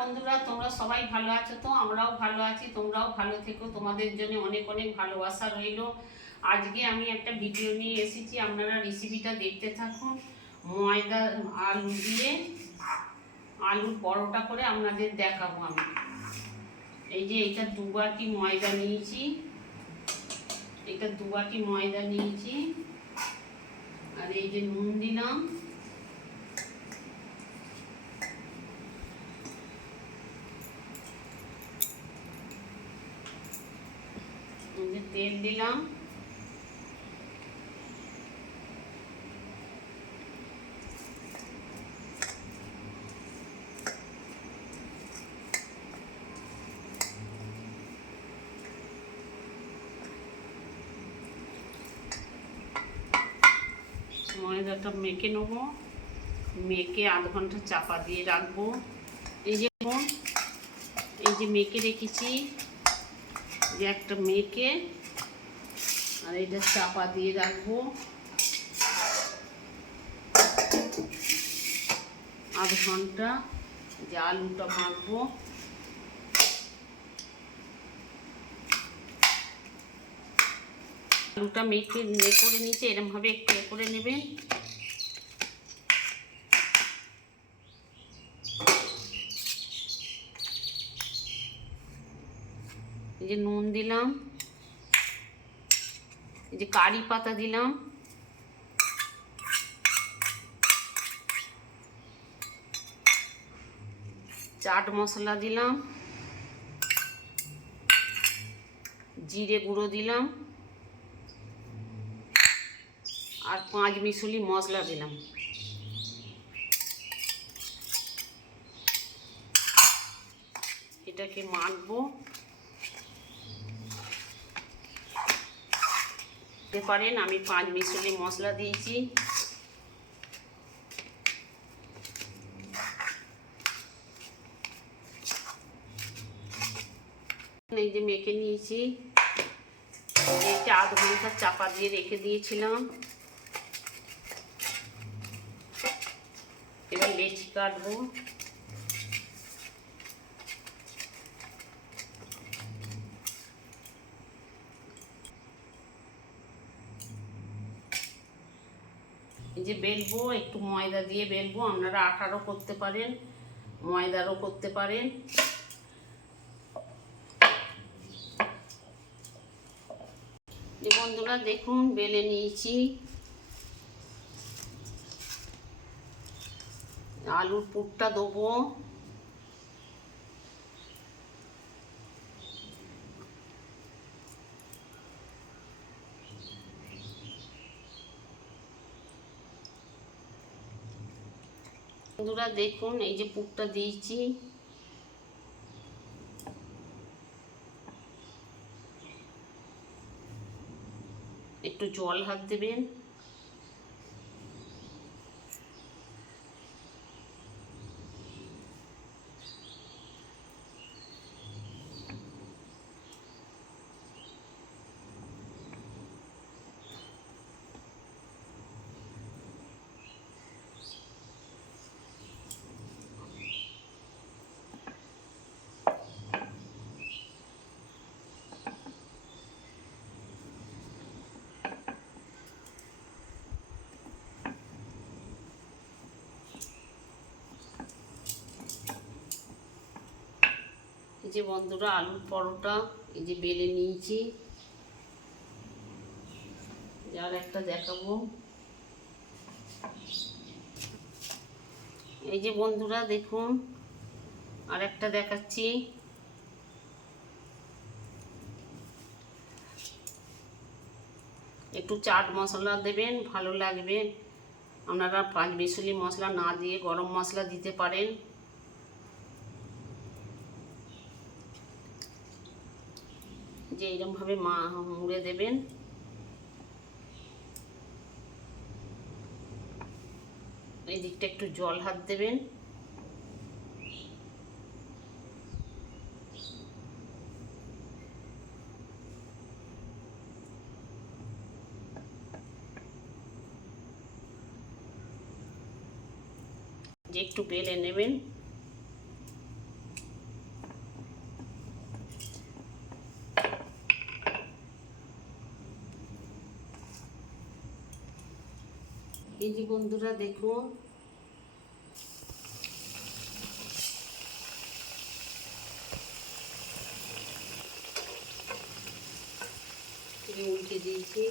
বন্ধুরা, তোমরা সবাই ভালো আছো তো? আমরাও ভালো আছি, তোমরাও ভালো থেকো। তোমাদের জন্য অনেক অনেক ভালোবাসা রইল। আজকে আমি একটা ভিডিও নিয়ে এসেছি, আপনারা রেসিপিটা দেখতে থাকুন। ময়দা আলু দিয়ে আলুর পরোটা করে আপনাদের দেখাবো আমি। এই যে এটা 2 বাটি ময়দা নিয়েছি, আর এই যে নুন দিলাম, তেল দিলাম, ময়দাটা মেখে নেবো, মেখে আধ ঘন্টা চাপা দিয়ে রাখবো। এই যে মেখে রেখেছি, যে একটা মেখে, আর এটা চাপা দিয়ে রাখবো আধ ঘন্টা। যে আলুটা মাখবো, আলুটা মেখে করে নিচে এরমভাবে একটু করে নেবেন। এই যে নুন দিলাম, এই যে কারি পাতা দিলাম, চাট মশলা দিলাম, জিরে গুঁড়ো দিলাম, আর 5 মিশালি মশলা দিলাম। এটাকে মাখবো। দেখতে পারেন আমি 5 মিশালি মশলা দিয়েছি। এই যে মেখে নিয়েছি, এটা আধ ঘন্টা চাপা দিয়ে রেখে দিয়েছিলাম। এবার লেচি কাটবো। এই যে বেলবো, একটু ময়দা দিয়ে বেলবো। আপনারা আটারও করতে পারেন, ময়দারও করতে পারেন। যে বন্ধুরা দেখুন, বেলে নিয়েছি। আলুর পুরটা দেবো, বন্ধুরা দেখুন এই যে পুরটা দিয়েছি। একটু জল হাত দেবেন। এই যে বন্ধুরা আলুর পরোটা এই যে বেলে নিয়েছি, আর একটা দেখাবো। এই যে বন্ধুরা দেখুন আর একটা দেখাচ্ছি। একটু চাট মশলা দেবেন, ভালো লাগবে। আপনারা 5 মিশালি মশলা না দিয়ে গরম মশলা দিতে পারেন। যে এরকমভাবে মুড়ে দেবেন। এই দিকটা একটু জল হাত দেবেন। যে একটু বেলে নেবেন। এই যে বন্ধুরা দেখুন, উল্টে দিয়েছি।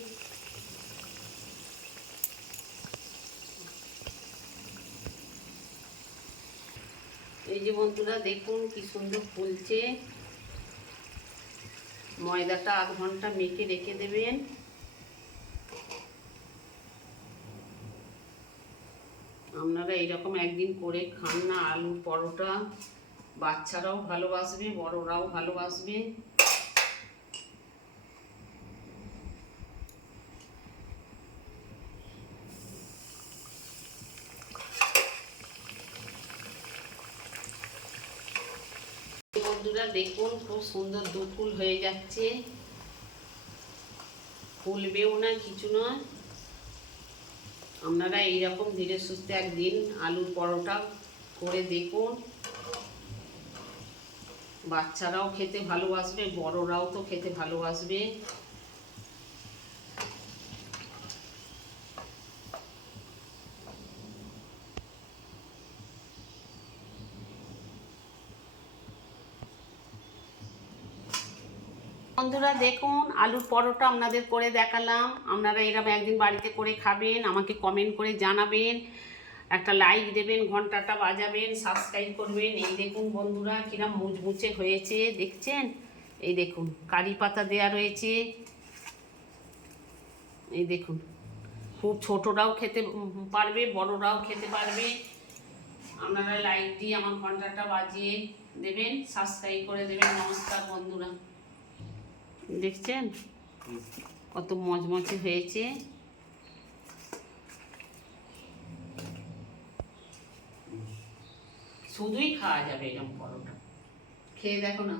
এই যে বন্ধুরা দেখুন কি সুন্দর ফুলছে। ময়দাটা আধ ঘন্টা মেখে রেখে দেবেন। আপনারা এইরকম একদিন করে খান না আলুর পরোটা, বাচ্চারাও ভালোবাসবে, বড়রাও ভালোবাসবে। বন্ধুরা দেখুন খুব সুন্দর দুপুল হয়ে যাচ্ছে, ফুলবেও না কিছু নয়। আপনারা এইরকম ধীরে সুস্থে একদিন আলুর পরোটা করে দেখুন, বাচ্চারাও খেতে ভালোবাসবে, বড়রাও তো খেতে ভালোবাসবে। বন্ধুরা দেখুন আলুর পরোটা আপনাদের করে দেখালাম। আপনারা এরকম একদিন বাড়িতে করে খাবেন, আমাকে কমেন্ট করে জানাবেন, একটা লাইক দেবেন, ঘন্টাটা বাজাবেন, সাবস্ক্রাইব করবেন। এই দেখুন বন্ধুরা কিরম মুচমুচে হয়েছে, দেখছেন? এই দেখুন কারি পাতা দেয়া রয়েছে। এই দেখুন খুব ছোটরাও খেতে পারবে, বড়রাও খেতে পারবে। আপনারা লাইক দিয়ে আমার ঘন্টাটা বাজিয়ে দেবেন, সাবস্ক্রাইব করে দেবেন। নমস্কার বন্ধুরা, দেখছেন কত মচমচে হয়েছে। শুধুই খাওয়া যাবে এরকম পরোটা, খেয়ে দেখো না।